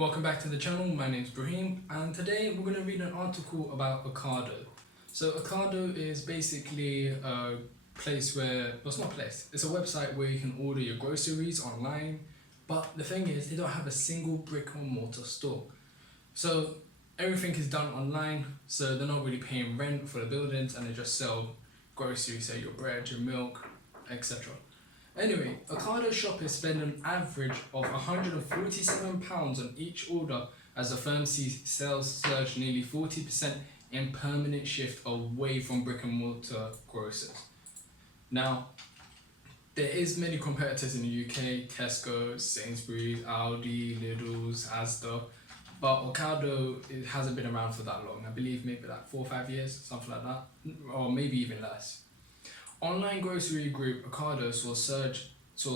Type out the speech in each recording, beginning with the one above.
Welcome back to the channel. My name is Brahim, and today we're going to read an article about OCADO. So OCADO is basically a place where, well, it's not a place, it's a website where you can order your groceries online, but the thing is they don't have a single brick or mortar store. So everything is done online, so they're not really paying rent for the buildings, and they just sell groceries, say your bread, your milk, etc. Anyway, OCADO shoppers spend an average of £147 on each order as the firm sees sales surge nearly 40% in permanent shift away from brick and mortar grocers. Now, there is many competitors in the UK, Tesco, Sainsbury's, Aldi, Lidl's, Asda, but OCADO, it hasn't been around for that long. I believe maybe like 4 or 5 years, something like that, or maybe even less. Online grocery group OCADO saw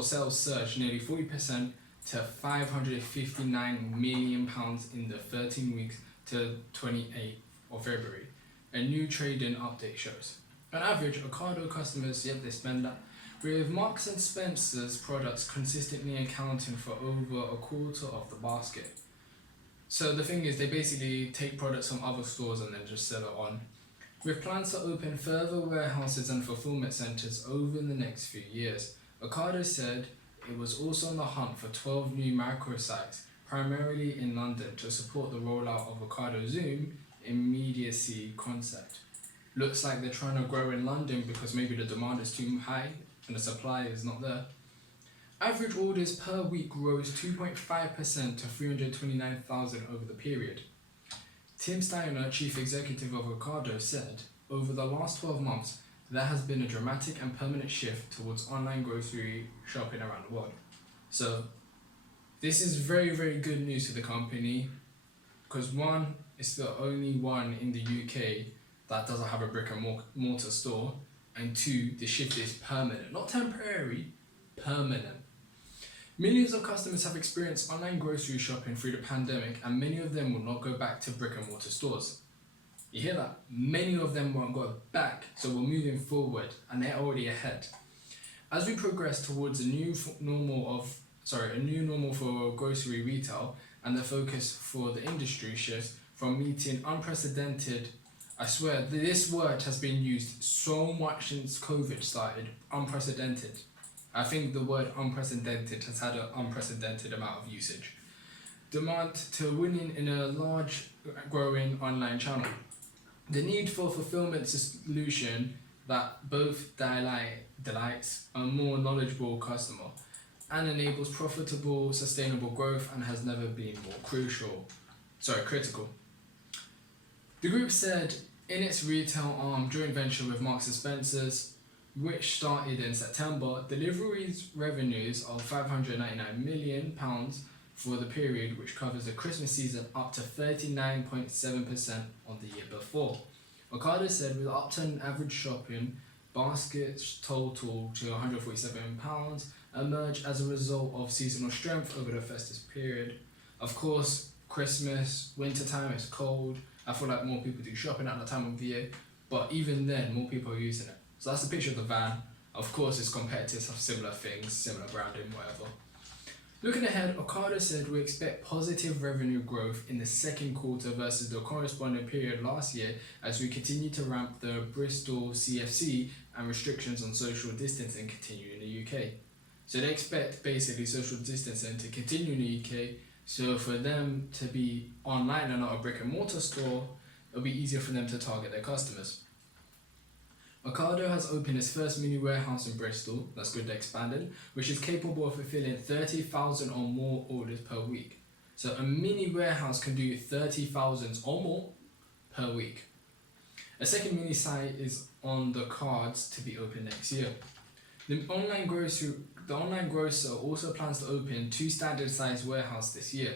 sales surge nearly 40% to £559 million in the 13 weeks to 28th of February. A new trading update shows. On average, OCADO customers, they spend that, with Marks and Spencer's products consistently accounting for over a quarter of the basket. So the thing is, they basically take products from other stores and then just sell it on. With plans to open further warehouses and fulfillment centres over the next few years, OCADO said it was also on the hunt for 12 new microsites, primarily in London, to support the rollout of OCADO Zoom immediacy concept. Looks like they're trying to grow in London because maybe the demand is too high and the supply is not there. Average orders per week rose 2.5% to 329,000 over the period. Tim Steiner, chief executive of OCADO, said, over the last 12 months, there has been a dramatic and permanent shift towards online grocery shopping around the world. So, this is very, very good news for the company, because one, it's the only one in the UK that doesn't have a brick and mortar store, and two, the shift is permanent, not temporary, permanent. Millions of customers have experienced online grocery shopping through the pandemic, and many of them will not go back to brick and mortar stores. You hear that? Many of them won't go back, so we're moving forward, and they're already ahead. As we progress towards a new normal for grocery retail, and the focus for the industry shifts from meeting unprecedented, I swear, this word has been used so much since COVID started, unprecedented. I think the word unprecedented has had an unprecedented amount of usage. Demand to winning in a large growing online channel. The need for fulfillment solution that both delights a more knowledgeable customer and enables profitable, sustainable growth, and has never been more critical. The group said in its retail arm joint venture with Marks and Spencer's, which started in September, deliveries revenues of £599 million for the period, which covers the Christmas season, up to 39.7% on the year before. OCADO said with up to an average shopping baskets total to £147 emerged as a result of seasonal strength over the festive period. Of course, Christmas, winter time, it's cold. I feel like more people do shopping at that time of the year, but even then, more people are using it. So that's a picture of the van. Of course, it's competitors of similar things, similar branding, whatever. Looking ahead, OCADO said we expect positive revenue growth in the second quarter versus the corresponding period last year as we continue to ramp the Bristol CFC and restrictions on social distancing continue in the UK. So they expect basically social distancing to continue in the UK, so for them to be online and not a brick and mortar store, it'll be easier for them to target their customers. OCADO has opened its first mini warehouse in Bristol, that's good they expanded, which is capable of fulfilling 30,000 or more orders per week. So a mini warehouse can do 30,000 or more per week. A second mini site is on the cards to be open next year. The online grocer also plans to open 2 standard sized warehouses this year,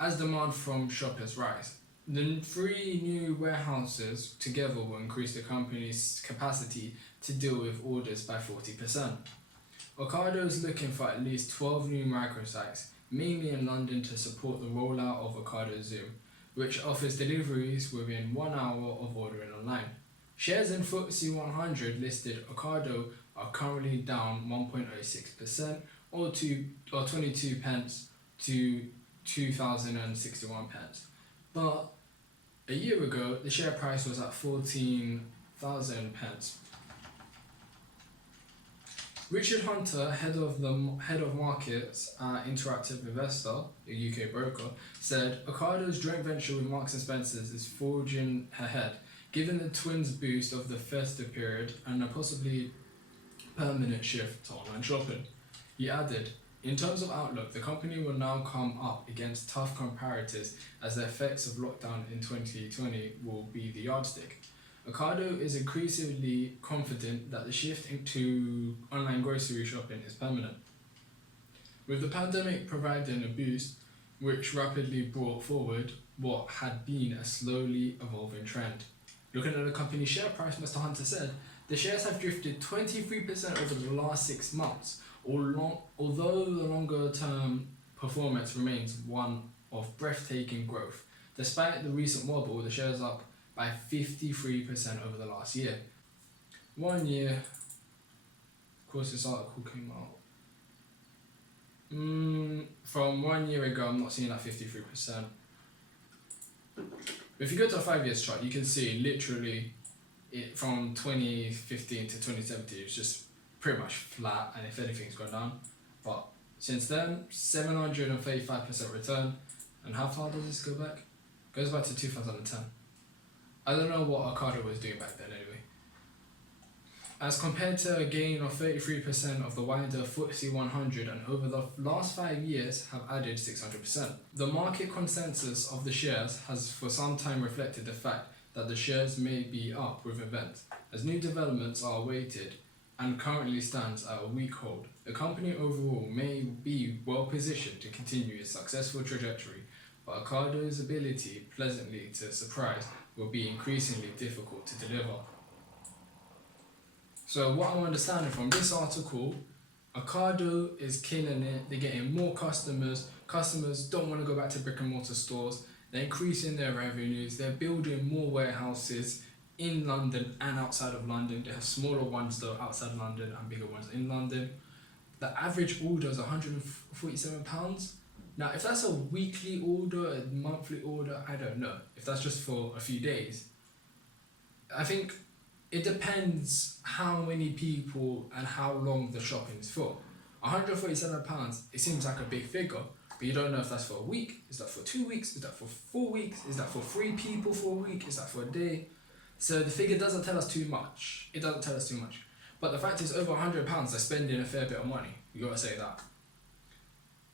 as demand from shoppers rise. The 3 new warehouses together will increase the company's capacity to deal with orders by 40%. OCADO is looking for at least 12 new microsites, mainly in London, to support the rollout of OCADO Zoom, which offers deliveries within 1 hour of ordering online. Shares in FTSE 100 listed OCADO are currently down 1.06% or 22 pence to £2,061. But a year ago, the share price was at £14,000. Richard Hunter, head of markets at Interactive Investor, a UK broker, said OCADO's joint venture with Marks and Spencer's is forging ahead, given the twins boost of the festive period and a possibly permanent shift to online shopping. He added, in terms of outlook, the company will now come up against tough comparators as the effects of lockdown in 2020 will be the yardstick. OCADO is increasingly confident that the shift into online grocery shopping is permanent. With the pandemic providing a boost, which rapidly brought forward what had been a slowly evolving trend. Looking at the company's share price, Mr. Hunter said, the shares have drifted 23% over the last 6 months, although the longer term performance remains one of breathtaking growth. Despite the recent wobble, the shares up by 53% over the last year. 1 year, of course this article came out. From 1 year ago, I'm not seeing that 53%. If you go to a 5 years chart, you can see literally it from 2015 to 2017, it's just pretty much flat, and if anything, it's gone down. But since then, 735% return. And how far does this go back? It goes back to 2010. I don't know what OCADO was doing back then anyway. As compared to a gain of 33% of the wider FTSE 100, and over the last 5 years have added 600%. The market consensus of the shares has for some time reflected the fact that the shares may be up with events, as new developments are awaited and currently stands at a weak hold. The company overall may be well positioned to continue its successful trajectory, but OCADO's ability pleasantly to surprise will be increasingly difficult to deliver. So what I'm understanding from this article, OCADO is killing it, they're getting more customers don't want to go back to brick and mortar stores, they're increasing their revenues, they're building more warehouses in London and outside of London. They have smaller ones though outside London and bigger ones in London. The average order is £147. Now, if that's a weekly order, a monthly order, I don't know. If that's just for a few days, I think it depends how many people and how long the shopping is for. £147, it seems like a big figure, but you don't know if that's for a week, is that for 2 weeks, is that for 4 weeks, is that for 3 people for a week, is that for a day? So the figure doesn't tell us too much. It doesn't tell us too much. But the fact is, over £100, they're spending a fair bit of money. You gotta say that.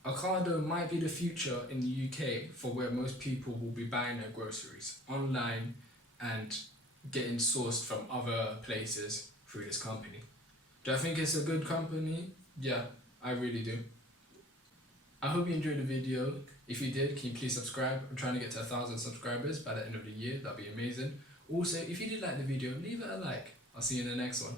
OCADO might be the future in the UK for where most people will be buying their groceries online and getting sourced from other places through this company. Do I think it's a good company? Yeah, I really do. I hope you enjoyed the video. If you did, can you please subscribe? I'm trying to get to 1,000 subscribers by the end of the year. That'd be amazing. Also, if you did like the video, leave it a like. I'll see you in the next one.